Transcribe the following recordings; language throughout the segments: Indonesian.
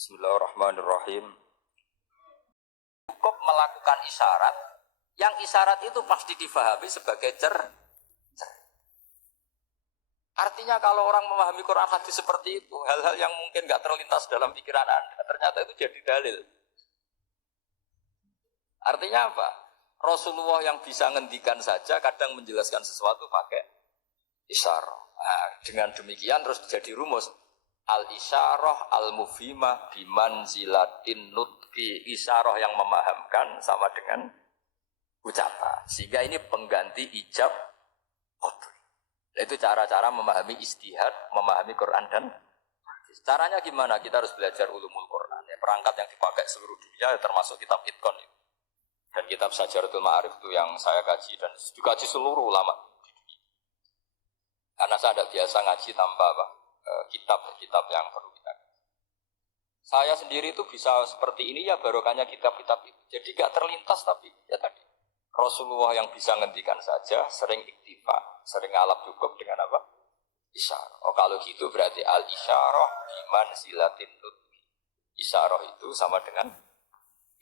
Bismillahirrahmanirrahim. Cukup melakukan isyarat, yang isyarat itu pasti difahami sebagai Artinya kalau orang memahami Quran hadis seperti itu, hal-hal yang mungkin nggak terlintas dalam pikiran Anda, ternyata itu jadi dalil. Artinya apa? Rasulullah yang bisa ngendikan saja kadang menjelaskan sesuatu pakai isyarah. Nah, dengan demikian terus jadi rumus al-isyarah al-mufhimah bimanzilatin nutqi. Isyarah yang memahamkan sama dengan ucapan. Sehingga ini pengganti ijab qabul. Itu cara-cara memahami istihad, memahami Quran dan hadis. Caranya gimana? Kita harus belajar ulumul Quran. Ya, perangkat yang dipakai seluruh dunia termasuk kitab Itqan dan kitab Syajaratul Ma'arif itu yang saya kaji dan dikaji seluruh ulama di dunia. Karena saya tidak biasa ngaji tanpa kitab yang perlu kita kaji. Saya sendiri itu bisa seperti ini ya barokahnya kitab-kitab itu. Jadi gak terlintas tapi ya tadi. Rasulullah yang bisa ngendikan saja sering iktifa, sering alap cukup dengan apa? Isyarah. Oh kalau gitu berarti al-isyarah bimanzilatin nutqi. Isyarah itu sama dengan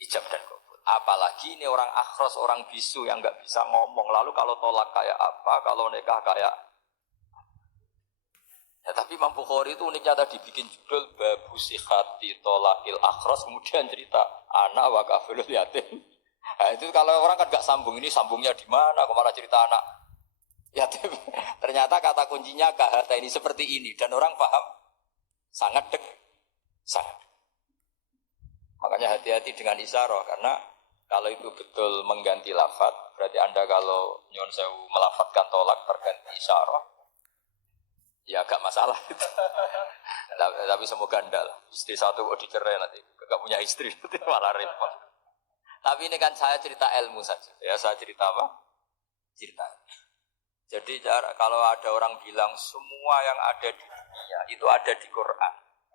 ijab dan qabul. Apalagi ini orang akhros, orang bisu yang nggak bisa ngomong. Lalu kalau tolak kayak apa, kalau nikah kayak ya, tapi Imam Bukhari itu uniknya tadi bikin judul babu sihati tolakil akhros, kemudian cerita anak wa kafilul yatim. Nah, itu kalau orang kan nggak sambung, ini sambungnya di mana? Kemana cerita anak yatim? Ternyata kata kuncinya kahata ini seperti ini dan orang paham sangat sangat. Makanya hati-hati dengan isyarah karena kalau itu betul mengganti lafaz, berarti Anda kalau nyon sewu melafatkan tolak terganti isyarah, ya agak masalah gitu. Tapi semoga enggak lah. Istri satu kok dicerai nanti, enggak punya istri nanti malah repot. Tapi ini kan saya cerita ilmu saja. Ya saya cerita apa? Cerita. Jadi kalau ada orang bilang semua yang ada di dunia itu ada di Quran.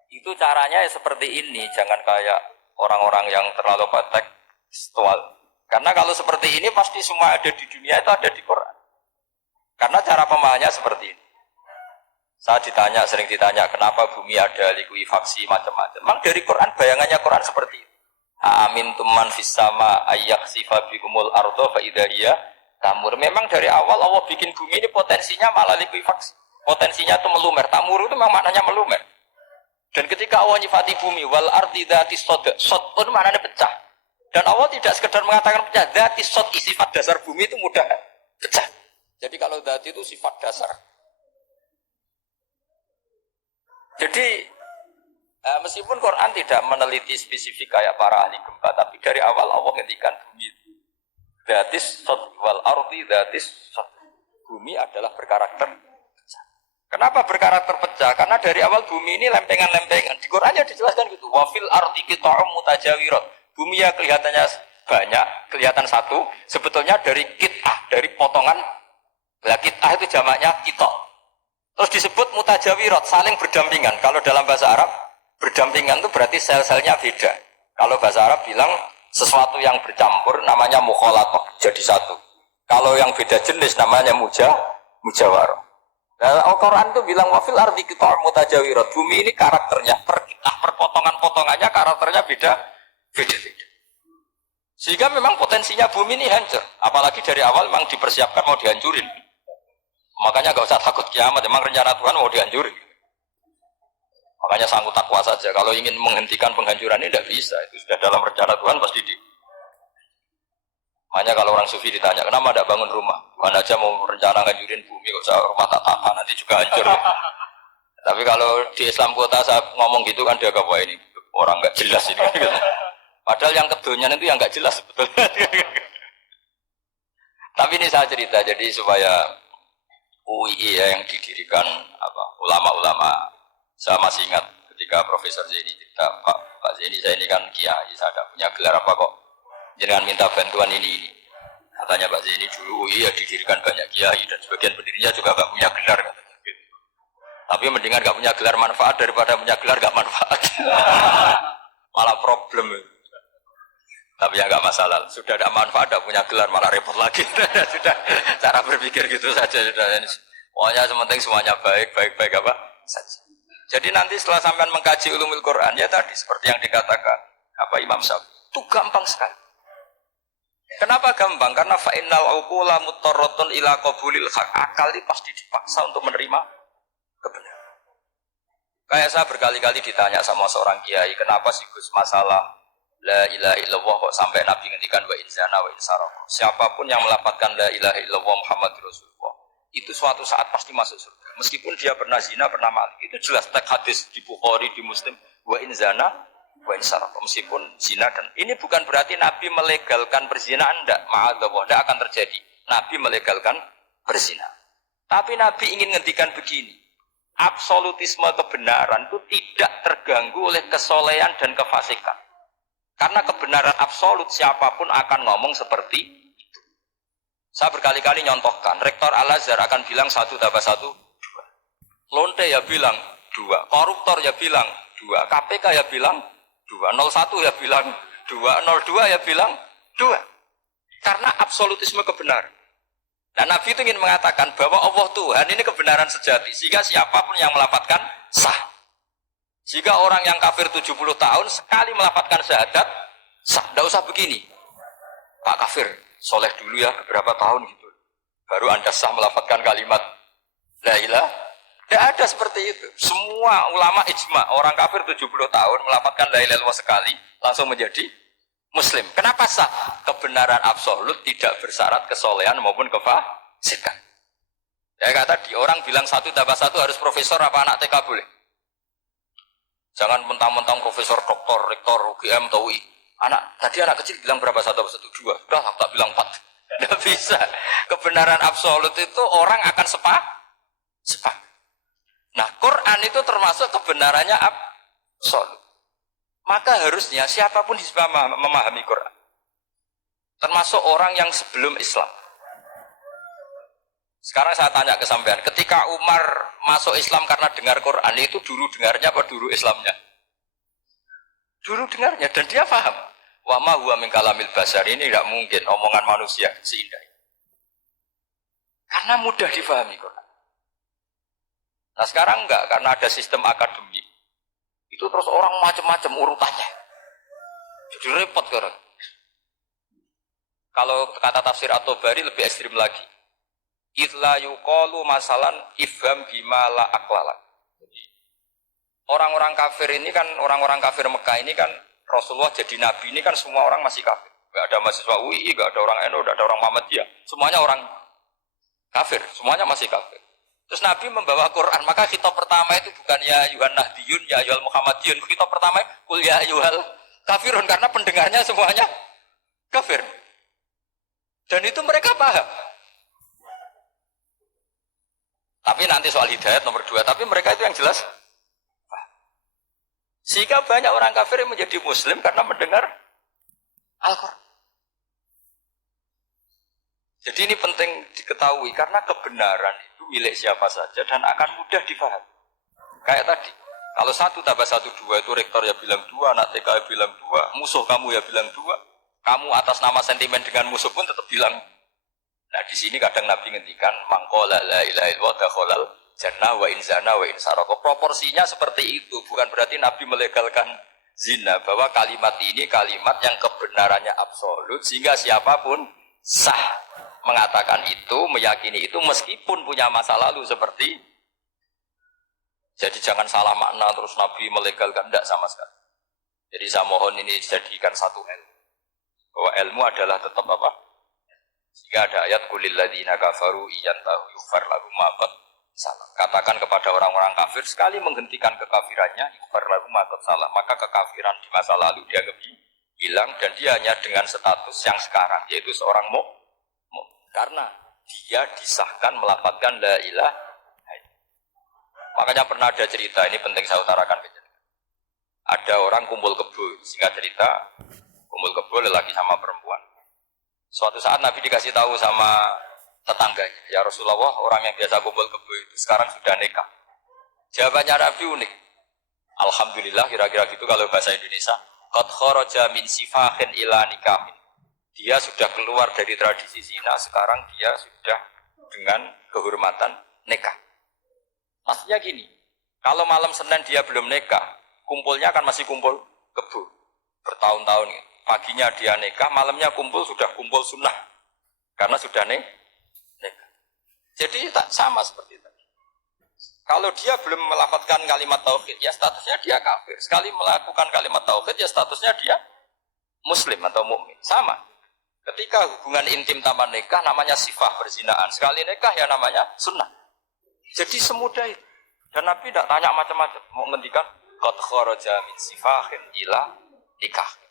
Itu caranya ya seperti ini, jangan kayak orang-orang yang terlalu tekstual. Karena kalau seperti ini pasti semua ada di dunia itu ada di Quran. Karena cara pemahamannya seperti ini. Saya sering ditanya kenapa bumi ada likuifaksi macam-macam. Memang dari Quran bayangannya Quran seperti itu. Amin tuman fis sama ayyaksifa bikumul ardo fa idza hiya tamur. Memang dari awal Allah bikin bumi ini potensinya malah likuifaksi. Potensinya itu melumer. Tamur itu memang maknanya melumer. Dan ketika Allah nyifati bumi wal ardi dzati sod pun maknanya pecah. Dan Allah tidak sekedar mengatakan pecah, dzati sod sifat dasar bumi itu mudah pecah. Jadi kalau dzati itu sifat dasar. Jadi meskipun Quran tidak meneliti spesifik kayak para ahli gempa, tapi dari awal Allah ngendikan bumi dzatis sod wal ardi dzatis sod. Bumi adalah berkarakter pecah. Kenapa berkarakter pecah? Karena dari awal bumi ini lempengan-lempengan. Di Qurannya dijelaskan gitu. Wa fil ardi qita'um mutajawirat. Bumi ya kelihatannya banyak, kelihatan satu, sebetulnya dari qit'ah, dari potongan. Lah qit'ah itu jamaknya qita'. Terus disebut mutajawirat, saling berdampingan. Kalau dalam bahasa Arab berdampingan itu berarti sel-selnya beda. Kalau bahasa Arab bilang sesuatu yang bercampur namanya mukhalatah, jadi satu. Kalau yang beda jenis namanya mujawarah. Nah, Al-Quran itu bilang wafil ardi qita'um mutajawirat. Bumi ini karakternya perpotongan-potongannya karakternya beda. Sehingga memang potensinya bumi ini hancur. Apalagi dari awal memang dipersiapkan mau dihancurin. Makanya gak usah takut kiamat, memang rencana Tuhan mau dihancurin. Makanya sanggup takwa saja. Kalau ingin menghentikan penghancuran ini tidak bisa. Itu sudah dalam rencana Tuhan pasti di. Makanya kalau orang sufi ditanya, kenapa tidak bangun rumah? Bukan aja mau rencana ngancurin bumi, kok usah rumah tak tahan nanti juga hancur. Tapi kalau di Islam kota saya ngomong gitu kan dia apa ini orang nggak jelas ini. Padahal yang kedonyan itu yang nggak jelas sebetulnya. Tapi ini saya cerita jadi supaya UII ya, yang didirikan ulama-ulama. Saya masih ingat ketika Profesor Zaini cerita, Pak Zaini, saya ini kan kiai, saya tidak punya gelar apa kok, jangan minta bantuan ini. Katanya Pak Zaini dulu UI ya didirikan banyak kiai dan sebagian pendirinya juga nggak punya gelar. Tapi mendingan nggak punya gelar manfaat daripada punya gelar nggak manfaat. Malah problem. Tapi ya nggak masalah, sudah ada manfaat, tidak punya gelar malah repot lagi. Sudah cara berpikir gitu saja sudah. Pokoknya sementing semuanya baik apa saja. Jadi nanti setelah sampean mengkaji ulumul Quran ya tadi seperti yang dikatakan apa Imam Syafi'i itu gampang sekali. Kenapa gampang? Karena fa'innal uqula muttarratun ila qabulil haq. Akal ini pasti dipaksa untuk menerima kebenaran. Kayak saya berkali-kali ditanya sama seorang kiai, kenapa sih Gus masalah la ilaha illallah kok sampai Nabi ngendikan wa inzana wa insaraq. Siapapun yang melafadzkan la ilaha illallah Muhammadur Rasulullah itu suatu saat pasti masuk surga. Meskipun dia pernah zina, pernah maling. Itu jelas teks hadis di Bukhari, di Muslim. Wa inzana wa insaraq. Meskipun zina dan ini bukan berarti Nabi melegalkan perzinahan, enggak. Ma'adzallah, enggak akan terjadi. Nabi melegalkan berzina. Tapi Nabi ingin ngendikan begini. Absolutisme kebenaran itu tidak terganggu oleh kesolehan dan kefasikan. Karena kebenaran absolut siapapun akan ngomong seperti itu. Saya berkali-kali nyontohkan, Rektor Al-Azhar akan bilang 1 tambah 1, 2. Lonte ya bilang 2, koruptor ya bilang 2, KPK ya bilang 2, 01 ya bilang 2, 02 ya bilang 2. Karena absolutisme kebenaran. Dan Nabi itu ingin mengatakan bahwa Allah Tuhan ini kebenaran sejati. Sehingga siapapun yang melafadzkan sah. Jika orang yang kafir 70 tahun sekali melafadzkan syahadat sah. Tidak usah begini. Pak kafir, soleh dulu ya beberapa tahun gitu. Baru Anda sah melafadzkan kalimat la ilaha. Tidak ada seperti itu. Semua ulama ijma orang kafir 70 tahun melafadzkan la ilaha illallah sekali langsung menjadi Muslim. Kenapa sah? Kebenaran absolut tidak bersyarat kesolehan maupun kefasikan. Ya kata tadi orang bilang 1 tambah 1 harus profesor apa anak TK boleh? Jangan mentang-mentang profesor, doktor, rektor, UGM, atau UI. Tadi anak kecil bilang berapa 1 tambah 1? 2. Udah tak bilang 4. Tidak bisa. Kebenaran absolut itu orang akan sepak. Nah Quran itu termasuk kebenarannya absolut. Maka harusnya siapapun bisa memahami Quran. Termasuk orang yang sebelum Islam. Sekarang saya tanya ke sampean, ketika Umar masuk Islam karena dengar Quran, itu dulu dengarnya apa dulu Islamnya? Dulu dengarnya, dan dia paham. Wa ma huwa min kalamil basar, ini tidak mungkin omongan manusia seindah ini. Karena mudah difahami Quran. Nah sekarang enggak, karena ada sistem akademik. Itu terus orang macam-macam urutannya. Jadi repot sekarang. Kalau kata tafsir At-Tabari lebih ekstrim lagi. Itla yuqalu masalan ifham bima la aqlala. Orang-orang kafir ini kan, orang-orang kafir Mekah ini kan Rasulullah jadi nabi ini kan semua orang masih kafir. Enggak ada mahasiswa UI, enggak ada orang NU, enggak ada orang Muhammadiyah. Semuanya orang kafir, semuanya masih kafir. Terus Nabi membawa Quran, maka khitab pertama itu bukan ya ayuhan nahdiyun, ya ayuhal muhammadiyun. Khitab pertama kul ya ayuhal kafirun, karena pendengarnya semuanya kafir. Dan itu mereka paham. Tapi nanti soal hidayat nomor 2, tapi mereka itu yang jelas. Sehingga banyak orang kafir yang menjadi muslim karena mendengar Al-Quran. Jadi ini penting diketahui karena kebenaran itu milik siapa saja dan akan mudah difahami. Kayak tadi, kalau 1 tambah 1 2 itu rektor ya bilang 2, anak TK ya bilang 2, musuh kamu ya bilang 2, kamu atas nama sentimen dengan musuh pun tetap bilang. Nah di sini kadang Nabi ngendikan mangqala la ilaha illallah dakhalal jannah wa inzana wa insaraq. Proporsinya seperti itu, bukan berarti Nabi melegalkan zina, bahwa kalimat ini kalimat yang kebenarannya absolut sehingga siapapun sah mengatakan itu, meyakini itu meskipun punya masa lalu seperti. Jadi jangan salah makna terus Nabi melegalkan, tidak sama sekali. Jadi saya mohon ini dijadikan satu ilmu, bahwa ilmu adalah tetap apa? Jika ada ayat kulil ladzina kafaru iyantahu yughfar lahum ma qad salah. Katakan kepada orang-orang kafir sekali menghentikan kekafirannya yughfar lahum ma qad salah, maka kekafiran di masa lalu dia hilang dan dia hanya dengan status yang sekarang yaitu seorang mukmin. Karena dia disahkan melafadzkan la ilaha. Makanya pernah ada cerita, ini penting saya utarakan. Ada orang kumpul kebo, singkat cerita, kumpul kebo lelaki sama perempuan. Suatu saat Nabi dikasih tahu sama tetangganya, ya Rasulullah, orang yang biasa kumpul kebo itu sekarang sudah nikah. Jawabannya Nabi unik. Alhamdulillah, kira-kira gitu kalau bahasa Indonesia. Qad kharaja min sifahin ila nikahin. Dia sudah keluar dari tradisi zina, sekarang dia sudah dengan kehormatan nikah. Maksudnya gini, Kalau malam Senin dia belum nikah, kumpulnya kan masih kumpul kebo bertahun-tahun. Paginya dia nikah, malamnya kumpul sudah kumpul sunnah karena sudah nikah. Jadi tak sama seperti itu. Kalau dia belum melafalkan kalimat tauhid, ya statusnya dia kafir. Sekali melakukan kalimat tauhid, ya statusnya dia muslim atau mukmin. Sama. Ketika hubungan intim tanpa nikah namanya sifah perzinaan. Sekali nikah ya namanya sunnah. Jadi semudah itu. Dan Nabi tidak tanya macam-macam. Mau ngendikan qad kharaja min sifahin ila nikah.